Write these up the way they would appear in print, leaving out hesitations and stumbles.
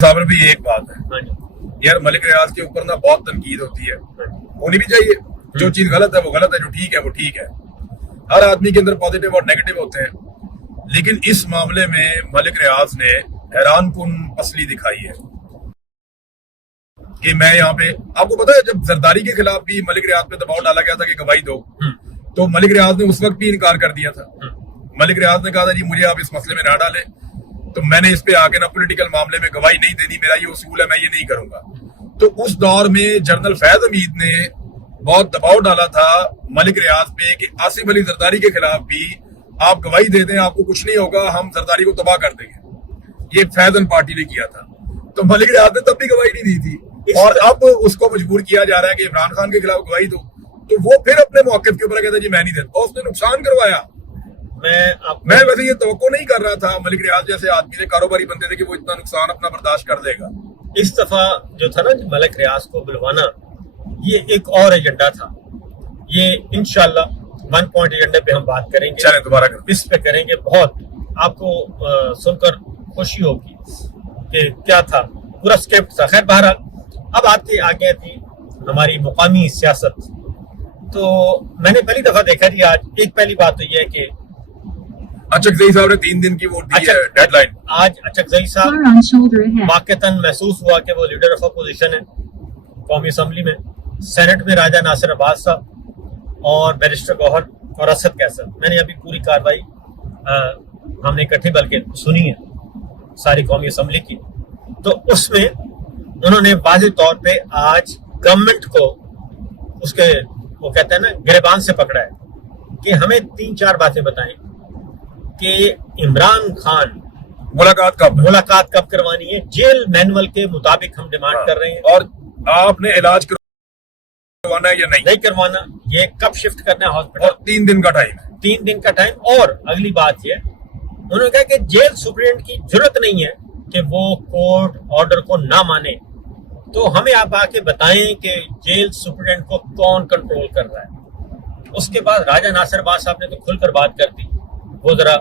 साबर भी एक बात है यार, मलिक रियाज के ऊपर ना बहुत तनकीद होती है, होनी भी चाहिए। जो चीज गलत है वो गलत है, जो ठीक है वो ठीक है। हर आदमी के अंदर पॉजिटिव और नेगेटिव होते हैं, लेकिन इस मामले में मलिक रियाज ने हैरान कुन पसली दिखाई है कि मैं यहाँ पे, आपको पता है जब जरदारी के खिलाफ भी मलिक रियाज पे दबाव डाला गया था कि गवाही दो, तो मलिक रियाज ने उस वक्त भी इनकार कर दिया था। मलिक रियाज ने कहा था जी मुझे आप इस मसले में ना डालें, तो मैंने इस पे आके ना पॉलिटिकल मामले में गवाही नहीं देनी, मेरा ये उसूल है, मैं ये नहीं करूंगा। तो उस दौर में जनरल फैज हमीद ने बहुत दबाव डाला था मलिक रियाज पे कि आसिफ अली जरदारी के खिलाफ भी आप गवाही दे दें, आपको कुछ नहीं होगा, हम जरदारी को तबाह कर देंगे। ये फैजन पार्टी ने किया था, तो मलिक रियाज ने तब भी गवाही नहीं दी थी, और अब उसको मजबूर किया जा रहा है कि इमरान खान के खिलाफ गवाही दो, तो वो फिर अपने मौके के ऊपर कहता जी मैं नहीं देता, उसने नुकसान करवाया। मैं वैसे ये तवक्को नहीं कर रहा था मलिक रियाज जैसे आदमी से, कारोबारी बंदे थे, कि वो इतना नुकसान अपना बर्दाश्त कर देगा। इस दफा जो था ना मलिक रियाज को बुलवाना, ये एक और एजेंडा था। ये इंशाल्लाह 1 पॉइंट एजेंडे पे हम बात करेंगे, चलें दोबारा करें, इस पे करेंगे। बहुत आपको सुनकर खुशी होगी कि क्या था, पूरा स्क्रिप्ट था। खैर बहरहाल अब आते आगे थी हमारी मुकामी सियासत। तो मैंने पहली दफा देखा जी आज, एक पहली बात तो ये है कि अचकजई साहब ने 3 दिन की वोट दी है डेडलाइन। आज अचकजई साहब वाकईतन महसूस हुआ कि वो लीडर ऑफ अपोजिशन है कौमी असम्बली में। सेनेट में राजा नासिर अब्बास साहब और बैरिस्टर गौहर और असद कैसर। मैंने अभी पूरी कार्रवाई हमने इकट्ठे बल्कि सुनी है सारी कौमी असम्बली की, तो उसमें उन्होंने वाज़ेह तौर पे आज गवर्नमेंट को उसके वो कहते हैं ना गिरबान से पकड़ा है कि हमें 3-4 बातें बताएं कि इमरान खान मुलाकात कब करवानी है। जेल मैनुअल के मुताबिक हम डिमांड कर रहे हैं, और आपने इलाज करवाना है या नहीं करवाना, ये कब शिफ्ट करना है हॉस्पिटल, और 3 दिन का टाइम है। 3 दिन का टाइम। और अगली बात ये, उन्होंने कहा कि जेल सुप्रीडेंट की जरूरत नहीं है कि वो कोर्ट ऑर्डर को ना माने, तो हमें आप आके बताएं कि जेल सुप्रीडेंट को कौन कंट्रोल कर रहा है। उसके बाद राजा नासिर अब्बास साहब ने तो खुलकर बात कर दी, वो जरा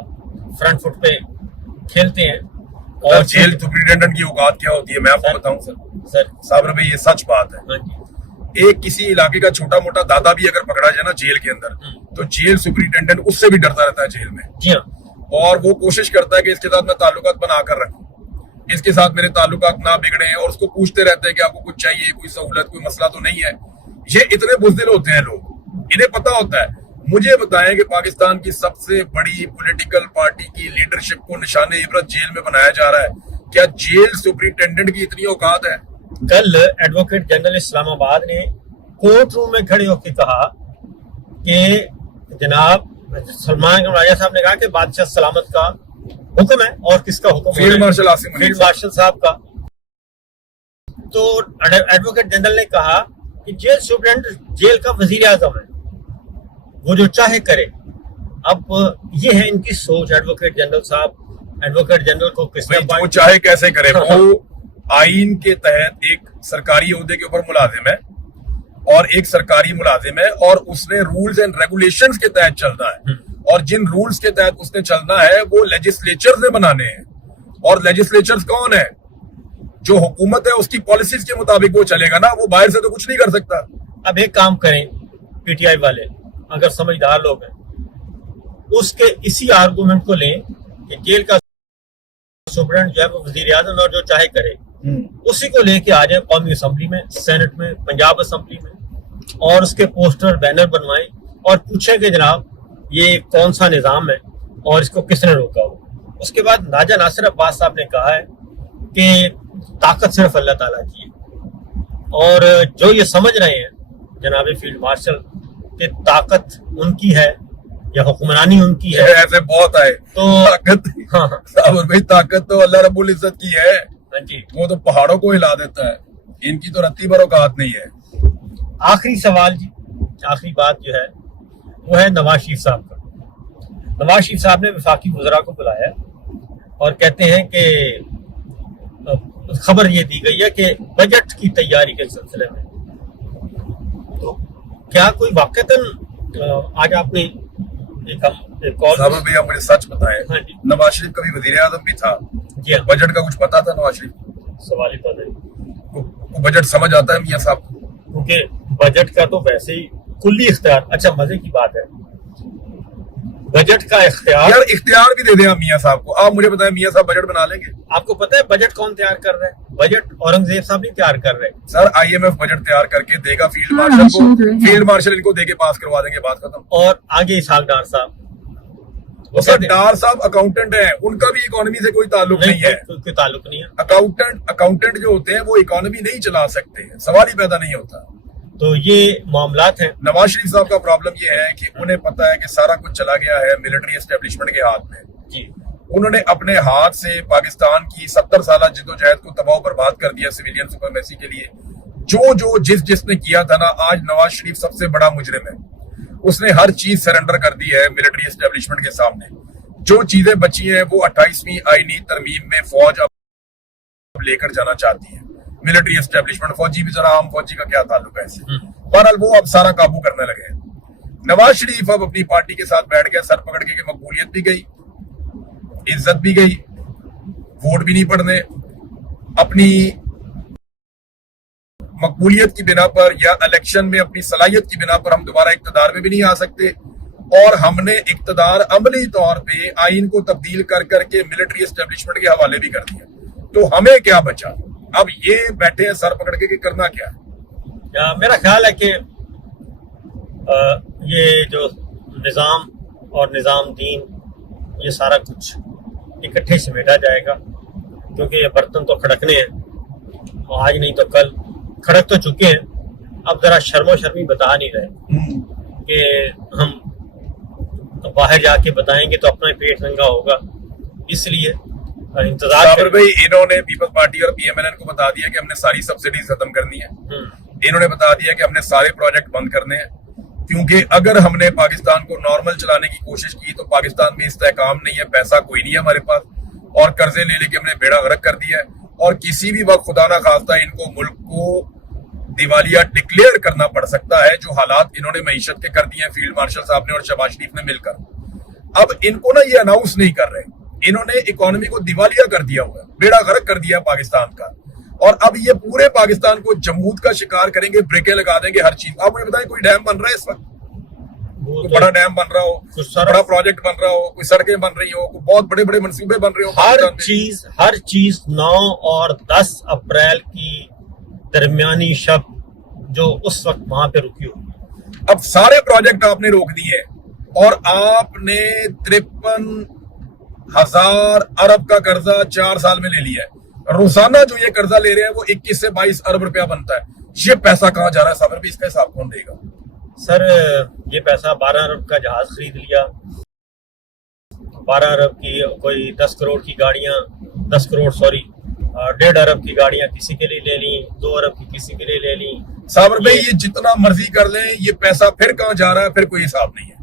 फ्रंट फुट पे खेलते हैं। और जेल सुप्रिटेंडेंट की औकात क्या होती है मैं आपको बताऊं सर साबर भाई, ये सच बात है। एक किसी इलाके का छोटा मोटा दादा भी अगर पकड़ा जाए ना जेल के अंदर, तो जेल सुप्रिटेंडेंट उससे भी डरता रहता है जेल में। जी हाँ, और वो कोशिश करता है कि इसके साथ मैं ताल्लुकात बनाकर रखूं, इसके साथ मेरे ताल्लुकात ना बिगड़े, और उसको पूछते रहते हैं कि आपको कुछ चाहिए, कोई सहूलत, कोई मसला तो नहीं है। ये इतने बुज़दिल होते हैं लोग, इन्हें पता होता है। मुझे बताएं कि पाकिस्तान की सबसे बड़ी पॉलिटिकल पार्टी की लीडरशिप को निशाने इबरत जेल में बनाया जा रहा है, क्या जेल सुप्रिटेंडेंट की इतनी औकात है? कल एडवोकेट जनरल इस्लामाबाद ने कोर्ट रूम में खड़े होकर कहा कि जनाब सलमान राजा साहब ने कहा कि बादशाह सलामत का हुक्म है, और किसका हुक्म? Field marshal Asim field marshal साहब का। तो एडवोकेट जनरल ने कहा कि जेल सुप्रिटेंडेंट जेल का वजीर आजम है, वो जो चाहे करे। अब ये है इनकी सोच। एडवोकेट जनरल साहब, एडवोकेट जनरल को किसने वो चाहे कैसे करे, वो आइन के तहत एक सरकारी ओहदे के ऊपर मुलाजिम है, और एक सरकारी मुलाजिम है, और उसने रूल्स एंड रेगुलेशंस के तहत चलना है, और जिन रूल्स के तहत उसने चलना है वो लेजिस्लेचर ने बनाने हैं। और लेजिस्लेचर कौन है? जो हुकूमत है उसकी पॉलिसीज के मुताबिक वो चलेगा ना, वो बाहर से तो कुछ नहीं कर सकता। अब एक काम करें, पीटीआई वाले अगर समझदार लोग हैं, उसके इसी आर्गुमेंट को लें कि जेल का सुप्रीडेंट जो है वो वजीर आजम और जो चाहे करे, उसी को लेके आ जाए कौमी असम्बली में, सेनेट में, पंजाब असम्बली में, और उसके पोस्टर बैनर बनवाएं और पूछें कि जनाब ये कौन सा निज़ाम है और इसको किसने रोका हो। उसके बाद राजा नासिर अब्बास साहब ने कहा है कि ताकत सिर्फ अल्लाह ताला की है, और जो ये समझ रहे हैं जनाब फील्ड मार्शल कि ताकत उनकी है या हुक्मरानी उनकी है, ऐसे बहुत आए तो ताकत, हाँ भाई ताकत तो अल्लाह रब्बुल इज्जत की है। हाँ जी, वो तो पहाड़ों को हिला देता है, इनकी तो रत्ती भर औकात नहीं है। आखिरी सवाल जी, आखिरी बात जो है वो है नवाज शरीफ साहब का। नवाज शरीफ साहब ने वफाकी वज़रा को बुलाया और कहते हैं कि खबर ये दी गई है कि बजट की तैयारी के सिलसिले में, तो क्या कोई वाक़तन आज आपने एक और भी आप मुझे सच बताएं, हाँ जी, नवाज शरीफ कभी वजीर आजम भी था, जी हाँ, बजट का कुछ पता था नवाज शरीफ? सवाल ही पैदा नहीं, को बजट समझ आता है मियाँ साहब को? क्योंकि बजट का तो वैसे ही कुल्ली इख्तियार, अच्छा मजे की बात है, बजट का इख्तियार, यार इख्तियार भी दे दें आप मियाँ साहब को। आप मुझे बताएं मियाँ साहब बजट बना लेंगे? आपको पता है बजट कौन तैयार कर रहा है? बजट औरंगजेब साहब नहीं तैयार कर रहे। सर IMF बजट तैयार करके देगा फील्ड मार्शल को, फील्ड मार्शल इनको देके पास करवा देंगे, बात खत्म। और आगे इसहाक डार साहब, वो सर डार साहब अकाउंटेंट है, उनका भी इकोनॉमी से कोई ताल्लुक नहीं है। कोई ताल्लुक नहीं है। अकाउंटेंट जो होते हैं वो इकोनॉमी नहीं चला सकते, सवाल ही पैदा नहीं होता। तो ये मामलात हैं। नवाज शरीफ साहब का प्रॉब्लम ये है कि उन्हें पता है कि सारा कुछ चला गया है मिलिट्री एस्टेब्लिशमेंट के हाथ में जी। उन्होंने अपने हाथ से पाकिस्तान की 70 साल जद्दोजहद को तबाह बर्बाद कर दिया सिविलियन सुपरमेसी के लिए। जो जिसने किया था ना, आज नवाज शरीफ सबसे बड़ा मुजरिम है। उसने हर चीज सरेंडर कर दी है मिलिट्री एस्टेब्लिशमेंट के सामने। जो चीजें बची हैं वो 28वीं आईनी तरमीम में फौज अब लेकर जाना चाहती है। मिलिट्री एस्टेब्लिशमेंट, फौजी भी जरा आम फौजी का क्या ताल्लुक है इससे? बहरहाल वो अब सारा काबू करने लगे हैं। नवाज शरीफ अब अपनी पार्टी के साथ बैठ गया, सर पकड़ के मकबूलियत भी गई, इज्जत भी गई, वोट भी नहीं पड़ने। अपनी मकबूलियत की बिना पर या इलेक्शन में अपनी सलाहियत की बिना पर हम दोबारा इक्तदार में भी नहीं आ सकते। और हमने इक्तदार अमली तौर पे आइन को तब्दील कर करके मिलिट्री एस्टेब्लिशमेंट के हवाले भी कर दिया। तो हमें क्या बचा? अब ये बैठे हैं सर पकड़ के कि करना क्या है? मेरा ख्याल है कि ये जो निज़ाम और निज़ाम दीन, ये सारा कुछ इकट्ठे समेटा जाएगा, क्योंकि ये बर्तन तो खड़कने हैं, आज नहीं तो कल खड़क तो चुके हैं। अब जरा शर्मो शर्मी बता नहीं रहे कि हम बाहर जाके बताएंगे तो अपना पेट नंगा होगा, इसलिए इंतजार। साबिर भाई, इन्होंने पीपल्स पार्टी और PMLN को बता दिया कि हमने सारी सब्सिडीज खत्म करनी है। इन्होंने बता दिया कि हमने सारे प्रोजेक्ट बंद करने हैं, क्योंकि अगर हमने पाकिस्तान को नॉर्मल चलाने की कोशिश की तो पाकिस्तान में इस्तेहकाम नहीं है, पैसा कोई नहीं है हमारे पास, और कर्जे ले लेके हमने बेड़ा गर्क कर दिया है। और किसी भी वक्त खुदा ना खास्ता इनको मुल्क को दिवालिया डिक्लेयर करना पड़ सकता है, जो हालात इन्होंने मईशत के कर दिए हैं फील्ड मार्शल साहब ने और शहबाज शरीफ ने मिलकर। अब इनको ना ये अनाउंस नहीं कर रहे, इन्होंने इकोनॉमी को दिवालिया कर दिया हुआ है, बेड़ा गर्क कर दिया पाकिस्तान का। और अब ये पूरे पाकिस्तान को जमूद का शिकार करेंगे, ब्रेकें लगा देंगे हर चीज। आप मुझे बताएं, कोई डैम बन रहा है इस वक्त? कोई बड़ा डैम बन रहा हो, बड़ा प्रोजेक्ट बन रहा हो, कोई सड़कें बन रही हो, कोई बहुत बड़े बड़े मंसूबे बन रहे हो? हर चीज 9 और 10 अप्रैल की दरमियानी शब जो उस वक्त वहां पे रुकी हुई। अब सारे प्रोजेक्ट आपने रोक दिए और आपने 53,000 अरब का कर्जा 4 साल में ले लिया है। रोजाना जो ये कर्जा ले रहे हैं वो 21 से 22 अरब रुपया बनता है। ये पैसा कहाँ जा रहा है साबिर भी? इसका हिसाब कौन देगा? सर ये पैसा 12 अरब का जहाज खरीद लिया, 12 अरब की कोई 10 करोड़ की गाड़ियां, 10 करोड़ सॉरी 1.5 अरब की गाड़ियां किसी के लिए ले ली, 2 अरब की किसी के लिए ले ली। साबिर भाई, ये जितना मर्जी कर लें, ये पैसा फिर कहाँ जा रहा है? फिर कोई हिसाब नहीं है।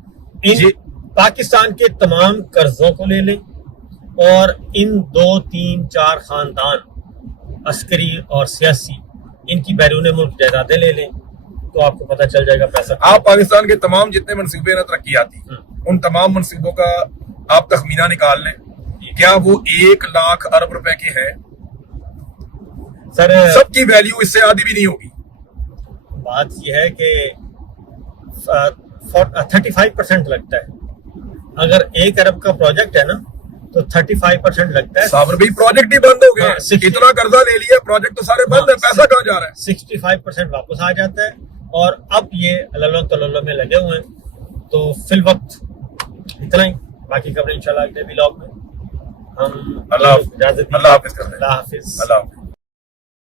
इन पाकिस्तान के तमाम कर्जों को ले लें और इन 2, 3, 4 खानदान अस्करी और सियासी, इनकी बैरून मुल्क जायदादें ले लें तो आपको पता चल जाएगा पैसा। आप पाकिस्तान के तमाम जितने मंसूबे ना तरक्याती, उन तमाम मंसूबों का आप तखमीना निकाल लें, क्या वो 1 लाख अरब रुपए के हैं? सर सबकी वैल्यू इससे आधी भी नहीं होगी। बात यह है कि 35% लगता है। अगर 1 अरब का प्रोजेक्ट है ना तो 35% लगता है। साबिर भाई, प्रोजेक्ट ही बंद हो गए, कितना कर्जा ले लिया, प्रोजेक्ट तो सारे बंद है, पैसा कहाँ जा रहा है? 65% वापस आ जाता है और अब ये अल्लाह तल्ला में लगे हुए हैं। तो फिल वक्त इतना ही, बाकी खबरें इंशाल्लाह अगले व्लॉग में हम अल्लाह हाफिज। अल्लाह हाफिज।